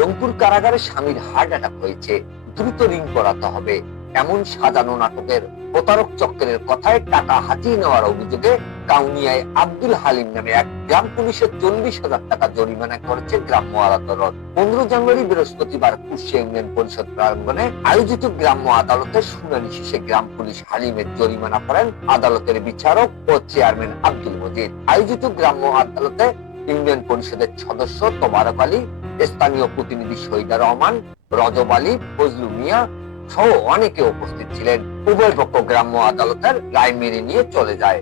রংপুর কারাগারে স্বামীর heart attack হয়েছে, দ্রুত রিং করাতে হবে। এমন সাজানো নাটকের প্রতারক চক্রের কথায় টাকা হাতিয়ে নেওয়ার অভিযোগে কাউনিয়ায় আব্দুল হালিম নামে এক গ্রাম পুলিশের চল্লিশ হাজার টাকা জরিমানা করেছে গ্রাম্য আদালত। পনেরো জানুয়ারি বৃহস্পতিবার কুশিয়া ইউনিয়ন পরিষদ প্রাঙ্গনে আয়োজিত গ্রাম্য আদালতের শুনানি শেষে গ্রাম পুলিশ হালিমের জরিমানা করেন আদালতের বিচারক ও চেয়ারম্যান আব্দুল মজিদ। আয়োজিত গ্রাম্য আদালতে ইউনিয়ন পরিষদের সদস্য তোবারক আলী স্থানীয় প্রতিনিধি শহীদা রহমান, রজব আলী, ফজলু মিয়া সহ অনেকে উপস্থিত ছিলেন। উভয় পক্ষ গ্রাম্য আদালতের রায় মেনে নিয়ে চলে যায়।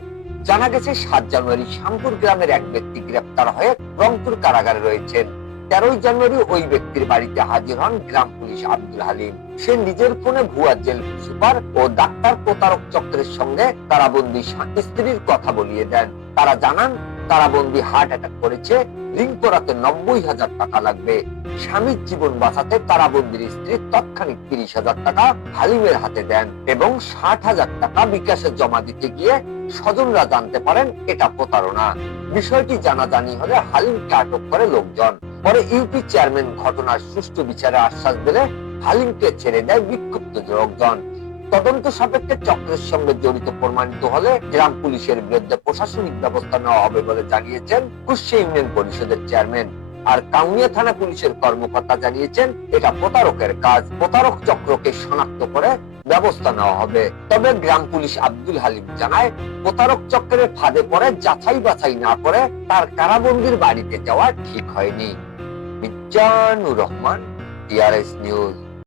জানা গেছে, সাত জানুয়ারি শ্যামপুর গ্রামের এক ব্যক্তি গ্রেপ্তার হয়ে রংপুর কারাগারে রয়েছেন। তেরোই জানুয়ারি ওই ব্যক্তির বাড়িতে হাজির হন গ্রাম পুলিশ আব্দুল হালিম। সে নিজের ফোনে ভুয়া জেল সুপার ও ডাক্তার প্রতারক চক্রের সঙ্গে কারাবন্দি স্ত্রীর কথা বলিয়ে দেন। তারা জানান কারাবন্দি হার্ট অ্যাটাক করেছে রিং করাতে নব্বই হাজার টাকা লাগবে। স্বামীর জীবন বাঁচাতে কারাবন্দির স্ত্রী তৎক্ষণিক তিরিশ হাজার টাকা হালিমের হাতে দেন এবং ষাট হাজার টাকা বিকাশে জমা দিতে গিয়ে স্বজনরা জানতে পারেন এটা প্রতারণা। বিষয়টি জানাজানি হলে হালিমকে আটক করে লোকজন। পরে ইউপি চেয়ারম্যান ঘটনার সুষ্ঠু বিচারে আশ্বাস দিলে হালিমকে ছেড়ে দেয় বিক্ষুব্ধ লোকজন। তদন্ত সাপেক্ষে চক্রের সঙ্গে জড়িত প্রমাণিত হলে গ্রাম পুলিশের বিরুদ্ধে প্রশাসনিক ব্যবস্থা নেওয়া হবে বলে জানিয়েছেন কুষ্টিয়া ইউনিয়ন পরিষদের চেয়ারম্যান। আর কাউনিয়া থানা পুলিশের কর্মকর্তা জানিয়েছেন, এটা প্রতারকের কাজ। প্রতারক চক্রকে শনাক্ত করে ব্যবস্থা নেওয়া হবে। তবে গ্রাম পুলিশ আব্দুল হালিম জানায়, প্রতারক চক্রের ফাঁদে পড়ে যাচাই বাছাই না করে তার কারাবন্দির বাড়িতে যাওয়া ঠিক হয়নি। Mizanur Rahman, TRS news.